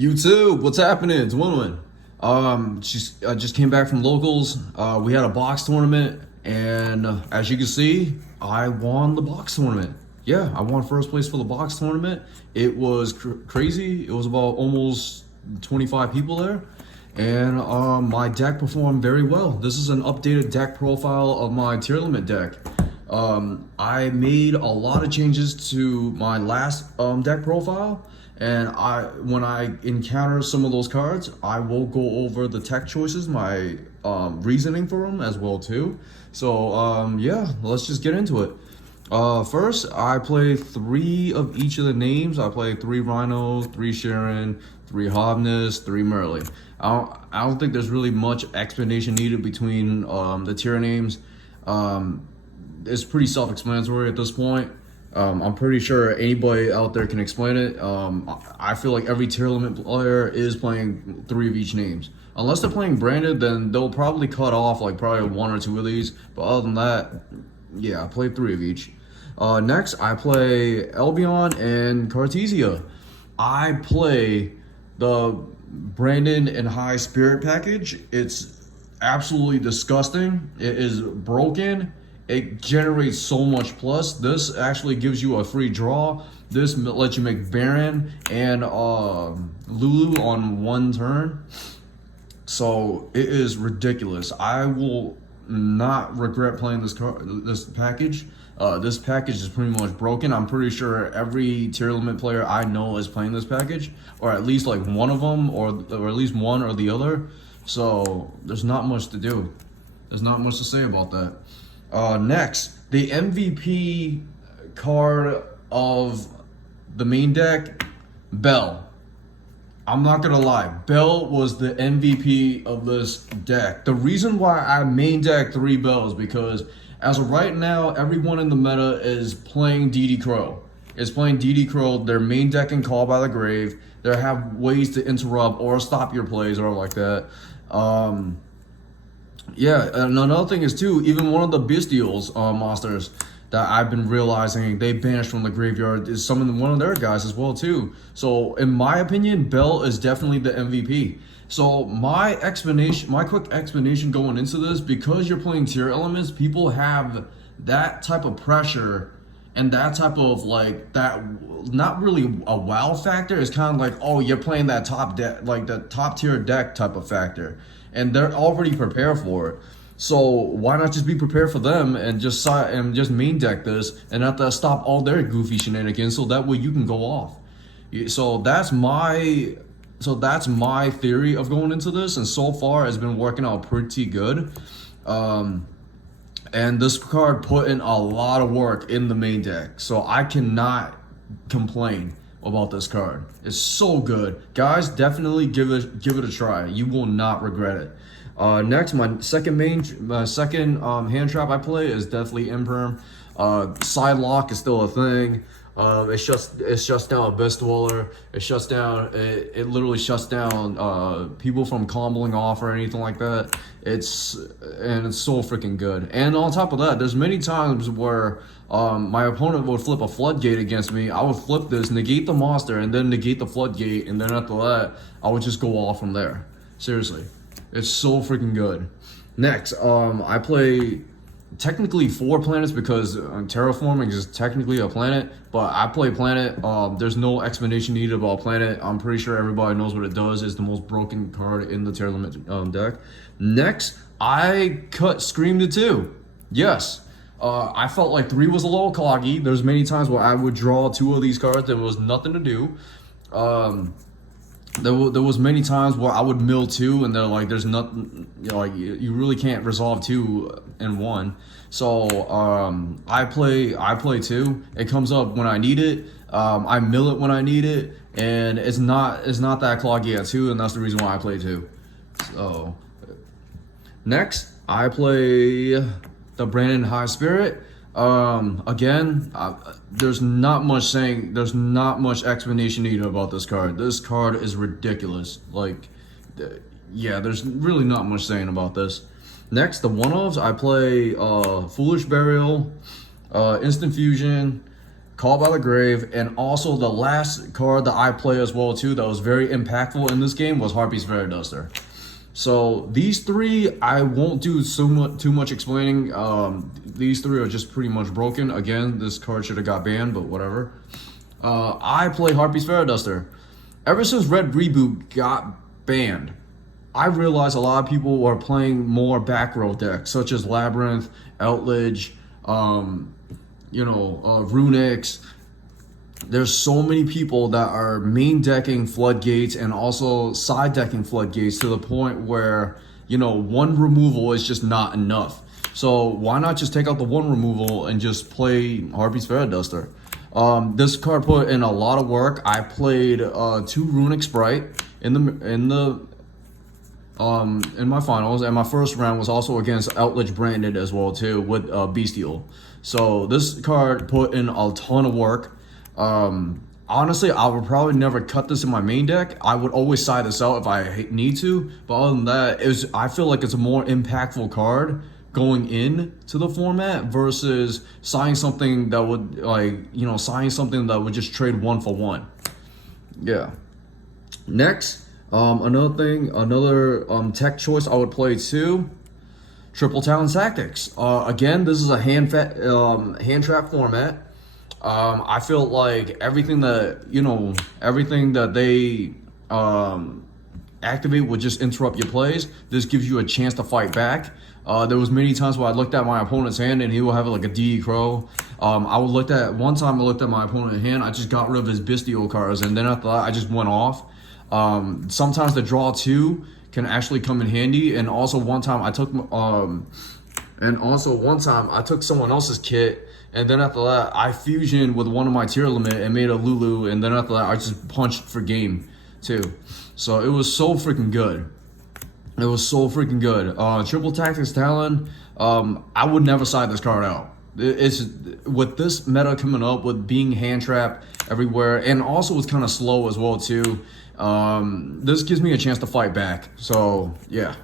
YouTube, what's happening? It's Win-Win. I just came back from locals. We had a box tournament, and as you can see, I won the box tournament. Yeah, I won first place for the box tournament. It was crazy. It was about almost 25 people there, and my deck performed very well. This is an updated deck profile of my Tearlament deck. I made a lot of changes to my last deck profile, and when I encounter some of those cards, I will go over the tech choices, my reasoning for them as well too. So yeah, let's just get into it. First, I play 3 of each of the names. I play 3 Rhinos, 3 Sharon, 3 Hobness, 3 Merle. I don't think there's really much explanation needed between the tier names. It's pretty self-explanatory at this point. I'm pretty sure anybody out there can explain it. I feel like every Tearlament player is playing 3 of each names. Unless they're playing branded, then they'll probably cut off like probably 1 or 2 of these. But other than that, yeah, I play 3 of each. Next, I play Albion and Cartesia. I play the Brandon and High Spirit package. It's absolutely disgusting. It is broken. It generates so much plus. This actually gives you a free draw. This lets you make Baron and Lulu on 1 turn. So it is ridiculous. I will not regret playing this package. This package is pretty much broken. I'm pretty sure every Tearlament player I know is playing this package, or at least like one of them, or at least one or the other. So there's not much to do. There's not much to say about that. Next, the MVP card of the main deck, Bell. I'm not gonna lie, Bell was the MVP of this deck. The reason why I main deck 3 Bells because as of right now, everyone in the meta is playing DD Crow. It's playing DD Crow, their main deck and Call by the Grave. They have ways to interrupt or stop your plays or like that. Yeah, and another thing is too, even one of the Bestials monsters that I've been realizing they banished from the graveyard is summoning one of their guys as well too. So in my opinion, Bell is definitely the MVP. So my quick explanation going into this, because you're playing tier elements, people have that type of pressure and that type of like that, not really a wow factor. It's kind of like, oh, you're playing that top deck, like the top tier deck type of factor, and they're already prepared for it. So why not just be prepared for them and just main deck this and not to stop all their goofy shenanigans, so that way you can go off. So that's my theory of going into this, and so far it's been working out pretty good. And this card put in a lot of work in the main deck, so I cannot complain about this card. It's so good, guys. Definitely give it a try. You will not regret it. Next, my second hand trap I play is definitely Imperm. Side lock is still a thing. It shuts down Abyss Dweller. It literally shuts down people from comboing off or anything like that. It's so freaking good. And on top of that, there's many times where my opponent would flip a floodgate against me. I would flip this, negate the monster, and then negate the floodgate, and then after that, I would just go off from there. Seriously, it's so freaking good. Next, I play technically 4 planets because terraforming is technically a planet, but I play planet. There's no explanation needed about planet. I'm pretty sure everybody knows what it does. It's the most broken card in the Tearlament deck. Next, I cut Scream to 2. Yes, I felt like 3 was a little cloggy. There's many times where I would draw 2 of these cards. There was nothing to do. There was many times where I would mill 2 and they're like, there's nothing, you know, like you really can't resolve 2 in 1. So I play 2. It comes up when I need it. I mill it when I need it, and it's not that cloggy at 2, and that's the reason why I play 2. So next, I play the Brandon High Spirit. Again, there's not much explanation needed about this card. This card is ridiculous. Like, yeah, there's really not much saying about this. Next, the one-offs, I play Foolish Burial, Instant Fusion, Call by the Grave, and also the last card that I play as well too that was very impactful in this game was Harpy's Fairy Duster. So these three, I won't do too much explaining. These three are just pretty much broken. Again, this card should have got banned, but whatever. I play Harpy's Fairy Duster. Ever since Red Reboot got banned, I realized a lot of people are playing more back row decks, such as Labyrinth, Outledge, Runix. There's so many people that are main decking Floodgates and also side decking Floodgates to the point where, one removal is just not enough. So why not just take out the one removal and just play Harpy's Fairy Duster? This card put in a lot of work. I played 2 Runic Sprite in my finals, and my first round was also against Outledge Branded as well too with Bestial. So this card put in a ton of work. Honestly, I would probably never cut this in my main deck. I would always side this out if I need to, but other than that, I feel like it's a more impactful card going in to the format versus signing something that would just trade 1 for 1. Yeah. Next, another tech choice I would play too. Triple Talon Tactics. Again, this is a hand trap format. I feel like everything that they activate would just interrupt your plays. This gives you a chance to fight back. There was many times where I looked at my opponent's hand and he will have like a DD Crow. One time I looked at my opponent's hand, I just got rid of his Bestial cards, and then after that I just went off. Sometimes the draw 2 can actually come in handy, and also one time I took someone else's kit, and then after that I fusioned with one of my Tearlament and made a Lulu, and then after that I just punched for game too. So it was so freaking good. Triple Tactics Talon, I would never side this card out. It's with this meta coming up with being hand trapped everywhere, and also it's kind of slow as well too. This gives me a chance to fight back. So yeah.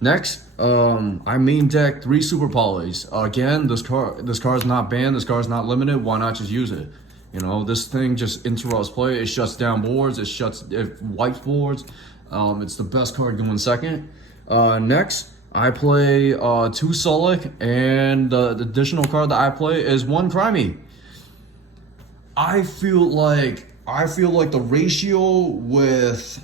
Next, I main deck 3 Super Polys. Again, this card is not banned. This card is not limited. Why not just use it? This thing just interrupts play. It shuts down boards. It wipes boards. It's the best card going second. Next, I play 2 Sulic, and the additional card that I play is 1 Crimey. I feel like the ratio with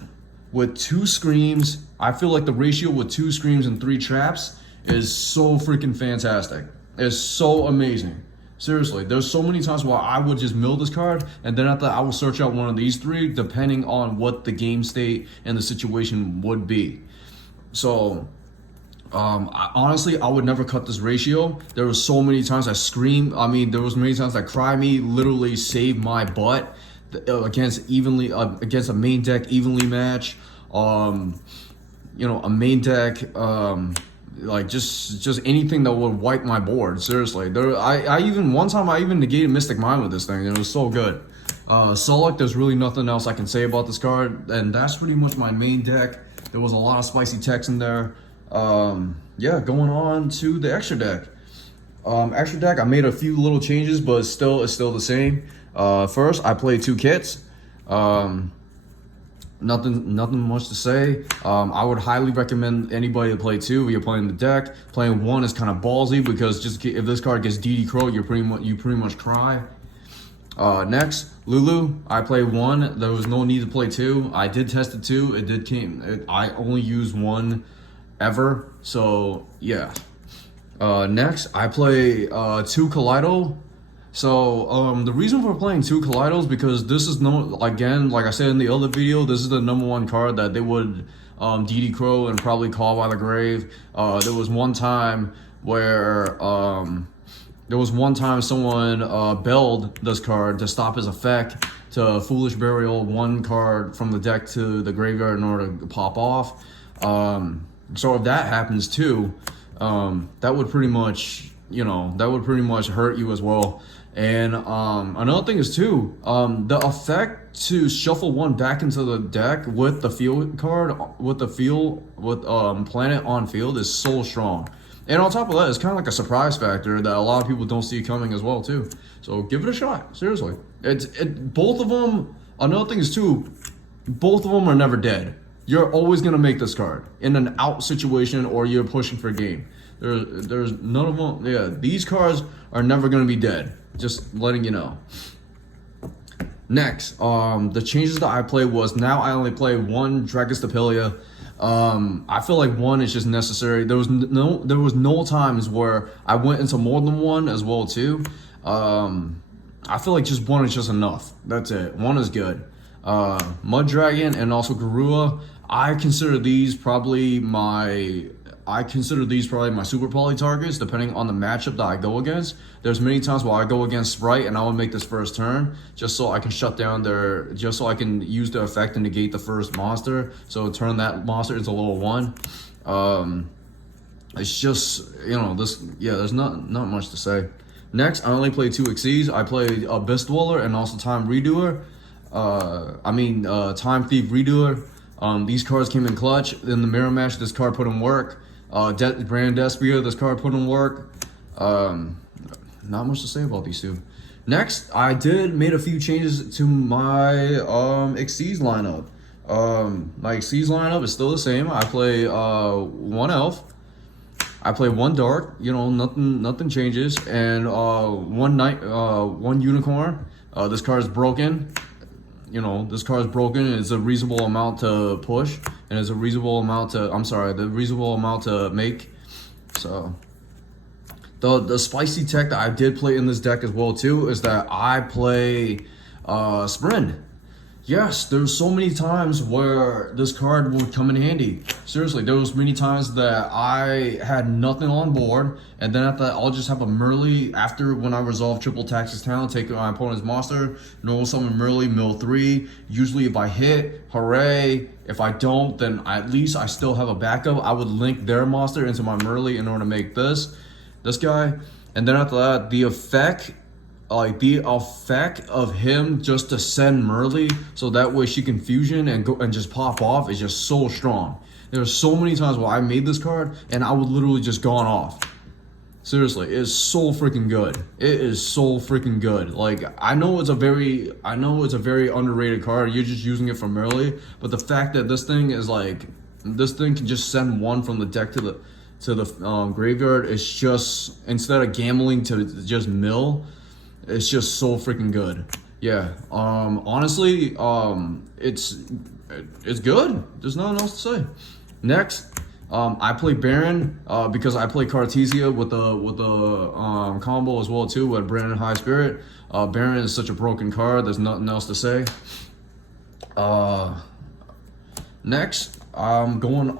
2 Screams, and 3 Traps is so freaking fantastic. It's so amazing. Seriously, there's so many times where I would just mill this card, and then after that I will search out one of these 3 depending on what the game state and the situation would be. So honestly, I would never cut this ratio. There was so many times there was many times that Crimey literally saved my butt against a main deck evenly match. A main deck, just anything that would wipe my board. Seriously, I even negated Mystic Mine with this thing, and it was so good. Sulic, there's really nothing else I can say about this card, and that's pretty much my main deck. There was a lot of spicy techs in there. Yeah, going on to the extra deck. Extra deck, I made a few little changes, but it's still the same. First, I played 2 kits. Nothing much to say. I would highly recommend anybody to play 2 if you're playing the deck. Playing 1 is kind of ballsy because if this card gets DD Crow, you pretty much cry. Next, Lulu. I played 1. There was no need to play 2. I did test it 2. I only used 1 ever. So yeah. Next, I play 2 Kaleido. So the reason for playing 2 Kaleidos is because this is again, like I said in the other video, this is the _1 card that they would DD Crow and probably Call by the Grave. There was one time where someone belled this card to stop his effect to Foolish Burial 1 card from the deck to the graveyard in order to pop off. So if that happens too, that would pretty much hurt you as well. And another thing is too, the effect to shuffle 1 back into the deck with the field card, with Planet on field is so strong. And on top of that, it's kind of like a surprise factor that a lot of people don't see coming as well too. So give it a shot, seriously. Both of them. Another thing is too, both of them are never dead. You're always gonna make this card in an out situation or you're pushing for game. There's none of them. Yeah, these cards are never gonna be dead. Just letting you know. Next, the changes that I play was now I only play one Dragostapelia. I feel like one is just necessary. There was no times where I went into more than one as well too. I feel like just one is just enough. That's it. One is good. Mud Dragon and also Garua. I consider these probably my super poly targets depending on the matchup that I go against. There's many times where I go against Sprite and I will make this first turn just so I can shut down just so I can use the effect and negate the first monster. So turn that monster into level 1. It's just, there's not much to say. Next, I only play 2 Xyz. I play Abyss Dweller and also Time Redoer. Time Thief Redoer. These cards came in clutch. In the mirror match, this card put in work. Brand Despia, this card put in work. Not much to say about these two. Next, I made a few changes to my Xyz lineup. My Xyz lineup is still the same. I play 1 Elf. I play 1 Dark. Nothing changes. And 1 Unicorn. This card is broken. This card is broken. It's a reasonable amount to push, and it's a reasonable amount to make. So the spicy tech that I did play in this deck as well too is that I play Sprint. Yes, there's so many times where this card would come in handy. Seriously, there was many times that I had nothing on board, and then after that, I'll just have a Merly after when I resolve triple Tax's talent, take my opponent's monster, normal summon Merly, mill 3. Usually if I hit, hooray. If I don't, then at least I still have a backup. I would link their monster into my Merly in order to make this guy. And then after that, the effect of him just to send Merly so that way she can fusion and go and just pop off is just so strong. There's so many times where I made this card and I would literally just gone off. Seriously, it's so freaking good. It is so freaking good. Like I know it's a very underrated card. You're just using it for Merly, but the fact that this thing can just send one from the deck to the graveyard is just, instead of gambling to just mill, it's just so freaking good. Yeah. Honestly, it's good. There's nothing else to say. Next, I play Baron because I play Cartesia with the combo as well too with Brandon High Spirit. Baron is such a broken card. There's nothing else to say. Next, I'm moving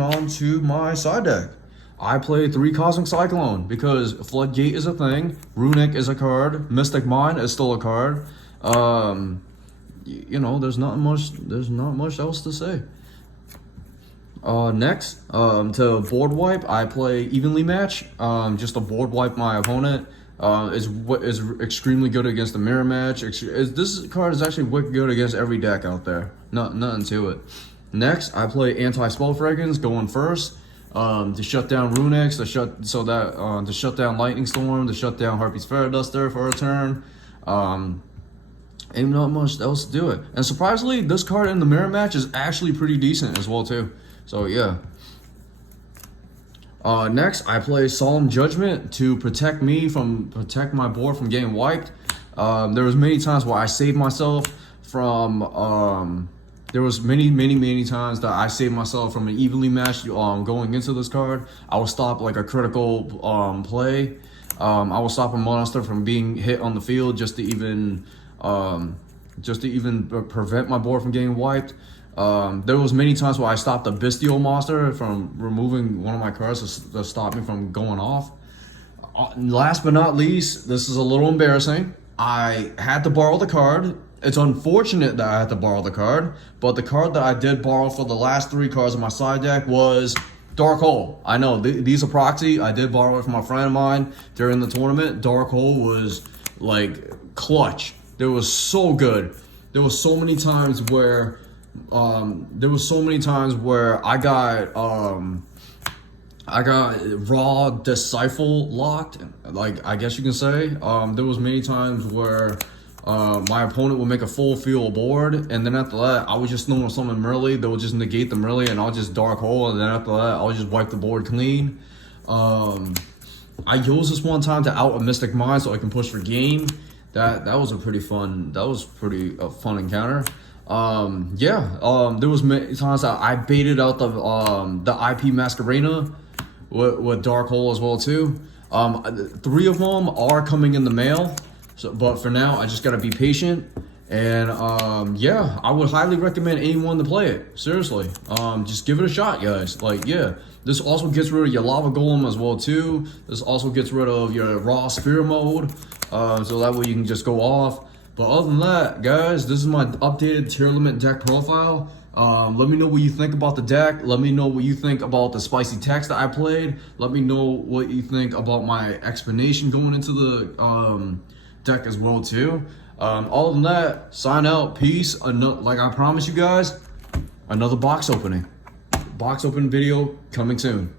on to my side deck. I play 3 Cosmic Cyclone because Floodgate is a thing, Runic is a card, Mystic Mind is still a card. There's not much else to say. Next, to board wipe, I play Evenly Match, just to board wipe my opponent. Is extremely good against the mirror match. This card is actually wicked good against every deck out there. Nothing to it. Next, I play Anti-Spell Fragrance going first. To shut down Runics, to shut down Lightning Storm, to shut down Harpy's Fairy Duster for a turn. Ain't not much else to do it. And surprisingly, this card in the mirror match is actually pretty decent as well too. So yeah. Next, I play Solemn Judgment to protect my board from getting wiped. There was many times where I saved myself from there was many times that I saved myself from an evenly matched going into this card. I will stop like a critical play. I will stop a monster from being hit on the field just to even prevent my board from getting wiped. There was many times where I stopped a bestial monster from removing one of my cards to stop me from going off. Last but not least, this is a little embarrassing. I had to borrow the card. It's unfortunate that I had to borrow the card, but the card that I did borrow for the last 3 cards of my side deck was Dark Hole. I know, these are proxy. I did borrow it from a friend of mine during the tournament. Dark Hole was like clutch. It was so good. There was so many times where I got I got raw disciple locked, like I guess you can say. There was many times where my opponent would make a full field board, and then after that, I would just throw something melee that would just negate the melee, and I'll just dark hole, and then after that, I'll just wipe the board clean. I used this one time to out a Mystic Mind so I can push for game. That was a pretty fun. That was pretty fun encounter. There was many times that I baited out the IP Masquerena with Dark Hole as well too. 3 of them are coming in the mail, but for now I just gotta be patient. And I would highly recommend anyone to play it. Seriously, just give it a shot, guys. Like, yeah, this also gets rid of your lava golem as well too. This also gets rid of your raw spear mode, so that way you can just go off. But other than that, guys, this is my updated Tearlament deck profile. Let me know what you think about the deck. Let me know what you think about the spicy text that I played. Let me know what you think about my explanation going into the deck as well too. Other than that, sign out, peace. Like I promised you guys, another box opening. Box open video coming soon.